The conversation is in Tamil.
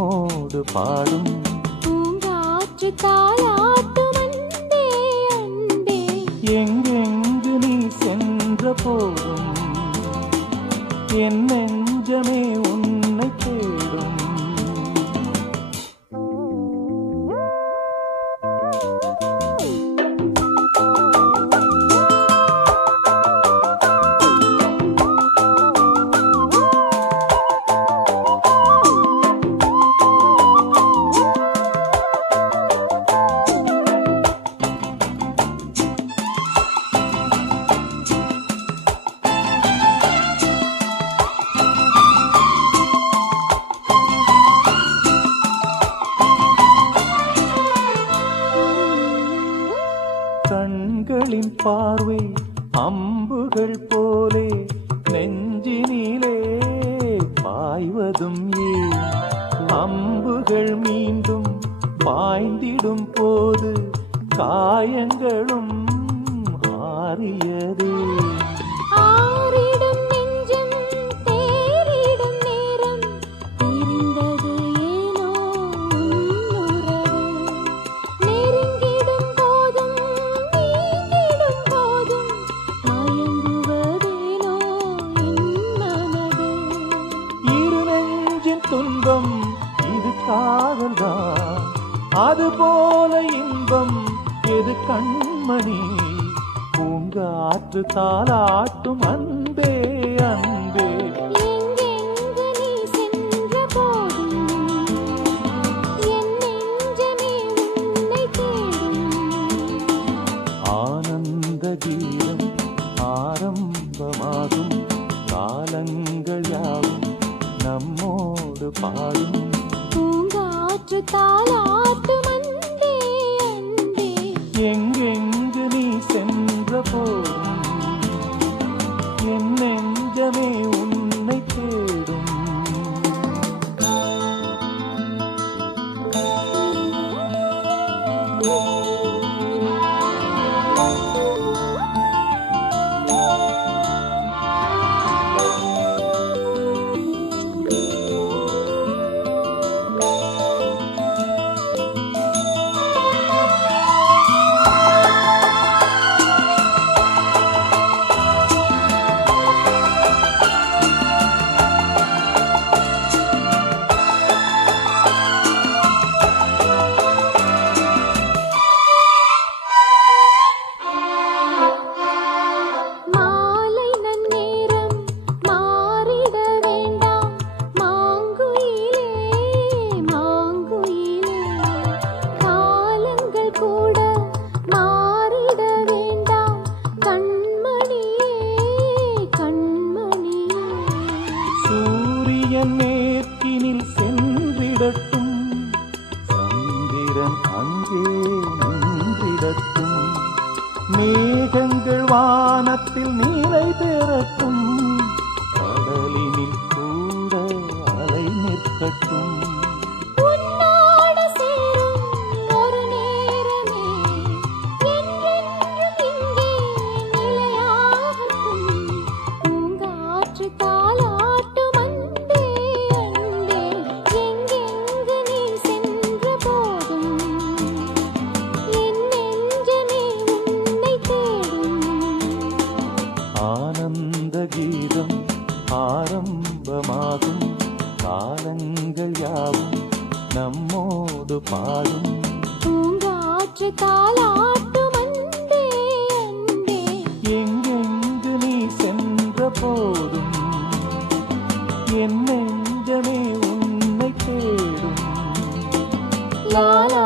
நம்மோடு பாடும் பூங்காற்று தாலாட்டும் அன்பே அன்பே. எங்கெங்கு நீ சென்ற போதும் என் நெஞ்சமே உன்னை தேடும். கண்களின் பார்வை அம்புகள் போலே நெஞ்சினிலே பாய்வதும் ஏன்? அம்புகள் மீண்டும் பாய்ந்திடும் போது காயங்களும் ஆறியதே. ஆறிடும் நெஞ்சம் தேறிடும் நேரம் தெரிந்தது ஏனோ உன்னுறவு. நெருங்கிடும் போதும் நீங்கிடும் போதும் மயங்குவதேனோ என் மனது. இரு நெஞ்சின் துன்பம் இது காதல்தான், அதுபோல இன்பம் எது கண்மணி? பூங்காற்று தாலாட்டும் அன்பே அன்பே. எங்கெங்கு நீ சென்ற போதும் என் நெஞ்சமே உன்னை தேடும். ஆனந்த கீதம் ஆரம்பமாகும், காலங்கள் யாவும் நம்மோடு பாடும் பூங்காற்று தாலாட்டும் அன்பே அன்பே. எங்கெங்கு நீ சென்ற போதும் என் நெஞ்சமே உன்னை தேடும். மாலை நன்னேரம் மாறிட வேண்டாம் மாங்குயிலே மாங்குயிலே. காலங்கள் கூட மாறிட வேண்டாம் கண்மணியே கண்மணியே. சூரியன் மேற்கினில் சென்றிடட்டும், சந்திரன் அங்கே நின்றிடட்டும், மேகங்கள் வானத்தில் நீரை பெறட்டும், கடலினில் கூட அலை நிற்கட்டும். உன்னோடு சேரும் ஒரு நேரமே என்றென்றும் இங்கே நிலையாகட்டும். பூங்காற்று தாலாட்டும் அன்பே அன்பே. எங்கெங்கு நீ சென்ற போதும் என் நெஞ்சமே உன்னை தேடும். ஆனந்த கீதம் ஆரம்பமாகும், காலங்கள் யாவும் நம்மோடு பாடும் பூங்காற்று தாலாட்டும் அன்பே அன்பே. எங்கெங்கு நீ சென்ற போதும் என் நெஞ்சமே உன்னை தேடும். லா லா